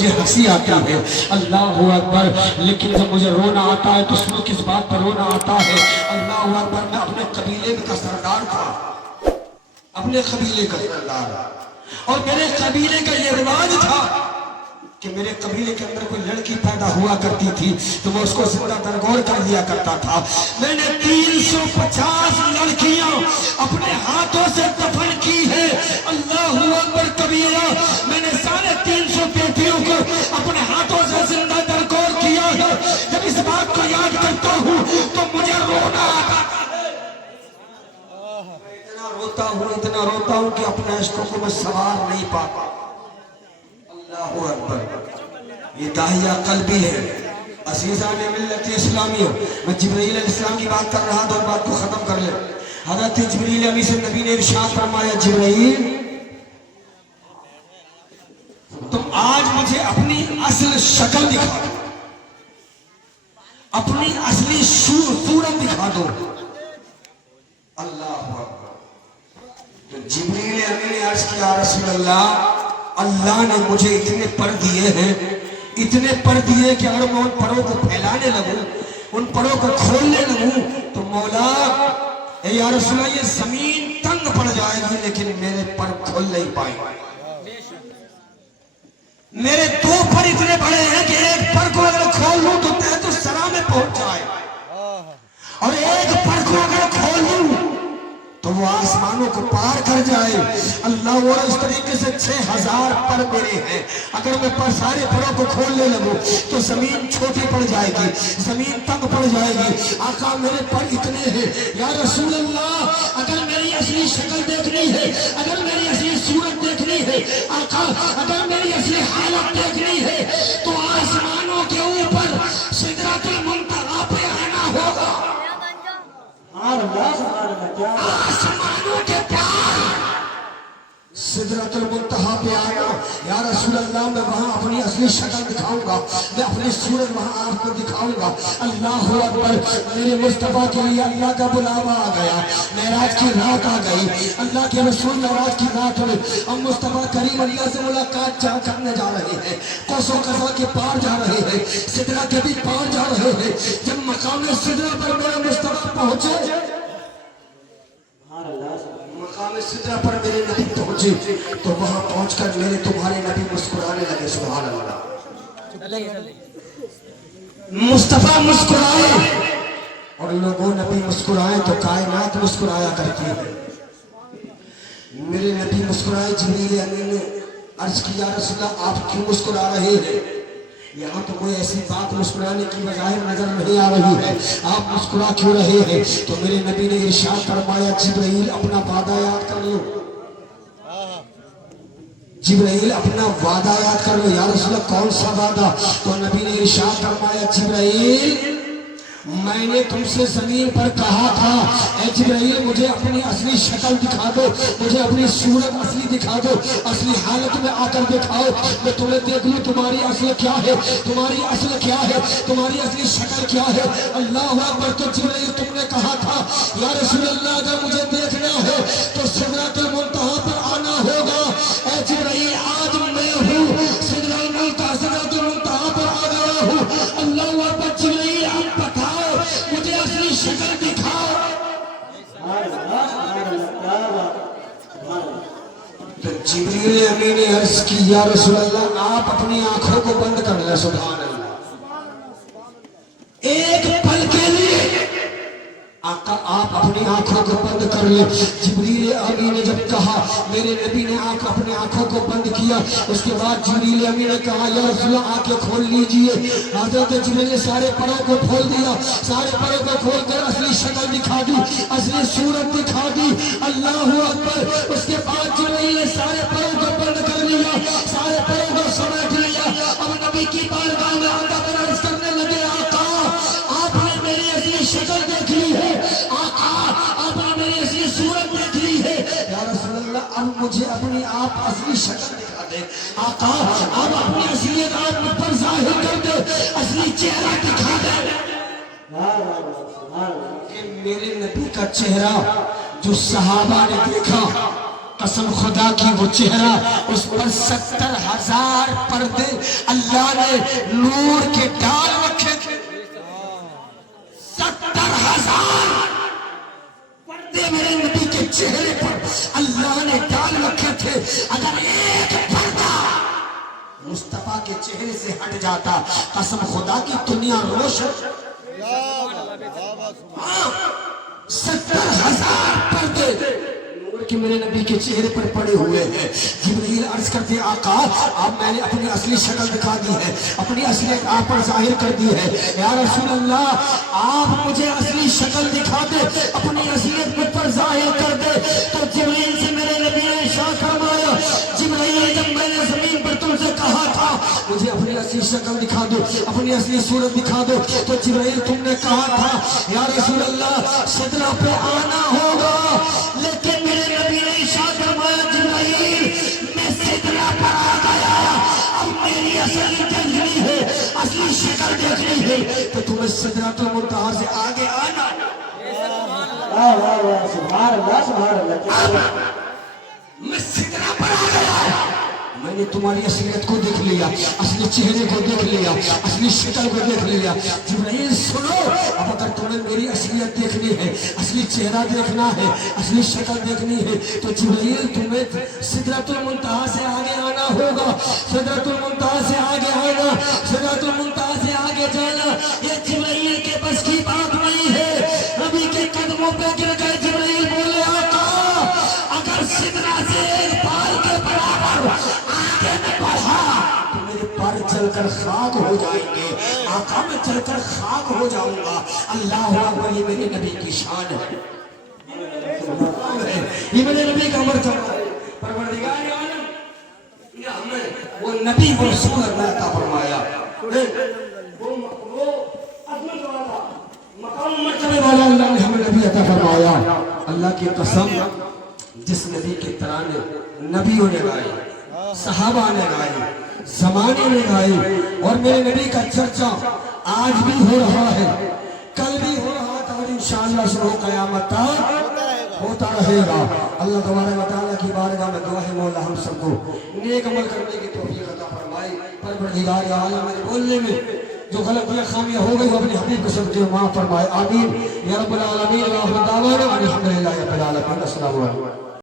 مجھے ہنسی آتی ہے، اللہ اکبر، لیکن جب مجھے رونا آتا ہے تو سنو کس بات پر رونا آتا ہے، اللہ اکبر، میں اپنے قبیلے کا سردار تھا، اپنے قبیلے کا سردار، اور میرے قبیلے کا یہ رواج تھا کہ میرے قبیلے کے اندر کوئی لڑکی پیدا ہوا کرتی تھی تو میں اس کو زندہ درگور کر دیا کرتا تھا۔ میں نے 350 لڑکیاں اپنے ہاتھوں سے دفن کی ہے، اللہ اکبر کبیرہ، میں نے 350 بیٹیوں کو اپنے ہاتھوں سے زندہ درگور کیا ہے۔ جب اس بات کو یاد کرتا ہوں تو مجھے رونا آتا ہے، اتنا روتا ہوں کہ اپنے عشقوں کو میں سوار نہیں پاتا۔ اللہ اکبر، یہ داہیہ قلبی ہے۔ عزیزان ملت اسلامیہ، میں جبرائیل علیہ السلام کی بات کر رہا تھا اور بات کو ختم کر لیں۔ حضرت جبرائیل امین سے نبی نے ارشاد فرمایا، جبرائیل تم آج مجھے اپنی اصل شکل دکھا دو، اپنی اصلی صورت دکھا دو۔ اللہ اکبر، تو جبرائیل امین نے عرض کیا، رسول اللہ، اللہ نے مجھے اتنے پر دیے ہیں، اتنے پر دیے کہ اگر میں ان پروں کو پھیلانے لگوں، ان پروں کو کھولنے لگوں تو مولا اے یا رسول اللہ، یہ زمین تنگ پڑ جائے گی لیکن میرے پر کھول نہیں پائیں گے۔ میرے 2 پر اتنے بڑے ہیں کہ ایک پر کو اگر کھول لوں تو تحت الثری میں پہنچ جائے، اور ایک پر کو اگر کھول لوں تو وہ آسمانوں کو پار کر جائے۔ اللہ، اور اس طریقے سے 6000 پر میرے ہیں، اگر میں سارے پروں کو کھولنے لگوں تو زمین چھوٹی پڑ جائے گی، زمین تنگ پڑ جائے گی۔ آقا میرے پر اتنے ہیں، یا رسول اللہ، اگر میری اصلی شکل دیکھنی ہے، اگر میری اصلی صورت دیکھنی ہے، آقا اگر میری اصلی حالت دیکھنی ہے تو آسمانوں کے اوپر سدرۃ المنتہی پہ آنا ہوگا، آسمانوں کے پار سدرۃ المنتہی پہ آنا۔ یا رسول اللہ، میں وہاں اپنی اصلی شکل دکھاؤں گا، میں اپنی صورت وہاں آپ کو دکھاؤں گا۔ اللہ اکبر، میرے مصطفیٰ کے لیے اللہ کا بلاوا آ گیا، معراج کی رات آ گئی، اللہ کے رسول معراج کی رات میں ہم مصطفیٰ کریم اللہ سے ملاقات کرنے جا رہے ہیں، قوس و قزح کے پار جا رہے ہیں، سدرہ کے بھی پار جا رہے ہیں۔ جب مقام سدرہ پر میرے مصطفیٰ پہنچے، مقام سدرہ پر میرے نبی پہنچے تو وہاں پہنچ کر میرے تمہارے نبی مسکرانے لگے، سبحان اللہ، مصطفیٰ مسکرائے، اور لوگوں نبی مسکرائے تو کائنات مسکرایا کرتی ہے۔ میرے نبی مسکرائے، جبرائیل امین نے عرض کیا، رسول اللہ آپ کیوں مسکرا رہے ہیں؟ یہاں تو کوئی ایسی بات مسکرانے کی بظاہر نظر نہیں آ رہی ہے، آپ مسکرا کیوں رہے ہیں؟ تو میرے نبی نے ارشاد فرمایا، جبرائیل اپنا وعدہ یاد کر لو، جبرائیل اپنا وعدہ یاد کر لو۔ یا رسول اللہ کون سا وعدہ؟ تو نبی نے ارشاد فرمایا، جبرائیل میں نے تم سے زمین پر کہا تھا، اے جبرائیل مجھے اپنی اصلی شکل دکھا دو، مجھے اپنی صورت اصلی دکھا دو، اصلی حالت میں آ کر دکھاؤ، میں تمہیں دیکھ لوں تمہاری اصل کیا ہے، تمہاری اصل کیا ہے، تمہاری اصلی شکل کیا ہے۔ اللہ اکبر، تو جبرائیل تم نے کہا تھا یا رسول اللہ اگر مجھے دیکھنا ہے تو سدرۃ المنتہی پر آنا ہوگا۔ اے جبرائیل آج میں ہوں، سدرۃ المنتہی پر آ گیا ہوں۔ اللہ اکبر، جبرائیل اب بتاؤ مجھے اصلی شکل دکھاؤ۔ تو جبرائیل امین نے عرض کی، یا رسول اللہ آپ اپنی آنکھوں کو بند کر لیں، سبحان اللہ، ایک پل کے لیے آقا آپ اپنی آنکھوں کو بند کر لیں۔ جبرائیل امین نے جب کہا، میرے نبی نے اپنی آنکھوں کو بند کیا، اس کے بعد جبرائیل امین نے کہا، یا رسول اللہ آنکھیں کھول لیجئے۔ حضرت جبرائیل نے سارے پروں کو کھول دیا، سارے پروں کو کھول کر اصلی شکل دکھا دی، اصلی صورت دکھا دی۔ اللہ اکبر، اس کے بعد جبرائیل نے سارے پروں کو بند کر لیا، سارے پروں کو سمیٹ لیا۔ اب نبی کی بارگاہ میں آقا عرض کرنے لگے، آقا آپ نے میری اصلی شکل دیکھ لی ہے، آقا آپ نے میری اصلی صورت دیکھ لی ہے، یا رسول اللہ اب مجھے اپنی آپ اصلی شکل دکھا دیں، آقا اب اپنی اصلیت آپ مجھ پر ظاہر کر دے، اصلی چہرہ دکھا دے۔ کہ میرے نبی کا چہرہ جو صحابہ نے دیکھا قسم خدا کی وہ چہرہ اس پر 70,000 پردے اللہ نے نور کے ڈال رکھے تھے. 70,000 پردے میرے نبی کے چہرے پر اللہ نے ڈال رکھے تھے. اگر ایک پردہ مصطفیٰ کے چہرے سے ہٹ جاتا قسم خدا کی دنیا روشن. 70,000 پردے کہ میرے نبی کے چہرے پر پڑے ہوئے ہیں. جبرائیل عرض کرتے آقا اب میں نے اپنی اصلی شکل دکھا دی ہے, اپنی اصلیت آپ پر ظاہر کر دی ہے. یا رسول اللہ آپ مجھے اصلی شکل دکھا دے, اپنی اصلیت مجھ پر ظاہر کر دے. تو جبرائیل سے میرے نبی نے ارشاد فرمایا جبرائیل جب میں نے زمین پر تم سے کہا تھا مجھے اپنی اصلی شکل دکھا دو, اپنی اصلی صورت دکھا دو, تو جبرائیل تم نے کہا تھا یا رسول اللہ سدرہ پہ آنا ہوگا. لیکن میرے نبی نے ارشاد فرمایا جبرائیل میں سدرہ پر آ گیا, اب میری اصلی دیکھنی ہے, اصلی شکل دیکھنی ہے, تو تمہیں سدرۃ المنتہا سے آگے آنا. سبحان اللہ سبحان اللہ. میں سدرہ پر آ گیا, میں نے تمہاری اصلیت کو دیکھ لیا, اصلی چہرے کو دیکھ لیا, اصلی شکل کو دیکھ لیا. جبرائیل سنو, اب اگر تمہیں میری اصلیت دیکھنی ہے, اصلی چہرہ دیکھنا ہے, اصلی شکل دیکھنی ہے, تو جبرائیل تمہیں سدرۃ المنتہا سے آگے آنا ہوگا. سدرۃ المنتہا سے آگے آنا, سدرۃ المنتہا سے آگے جانا یہ جبرائیل کے بس کی بات نہیں ہے. نبی کے قدموں پہ گر گئے. جبرائیل بولے آقا اگر سدرہ سے ایک بال کے برابر آگے میں بڑھا تو میرے پر چل کر خاک ہو جائیں گے. آقا میں چل کر خاک ہو جاؤں گا. اللہ اکبر, یہ میرے نبی کی شان ہے, یہ میرے نبی کا مرتبہ ہے. پروردگار عالم یہ ہمیں وہ نبی وہ رسول اللہ عطا فرمایا, وہ عظمت والا مقام مرتبے والا اللہ نے ہمیں نبی عطا فرمایا. اللہ کی قسم جس نبی کے ترانے نبیوں نے گائے, صحابہ نے گائے, زمانے میں گائے, اور میرے نبی کا چرچا آج بھی ہو رہا ہے, کل بھی ہو رہا تھا, اور انشاءاللہ شروع قیامت تک ہوتا رہے گا. اللہ تبارک و تعالیٰ کی بارگاہ میں دعا ہے مولا ہم سب کو نیک عمل کرنے کی توفیق عطا فرمائے. پروردگار عالم میرے بولنے میں جو غلط یا خامیاں ہو گئی وہ اپنے حبیب کے صدقے معاف فرمائے. آمین یا رب العالمین. الحمدللہ رب العالمین. السلام علیکم.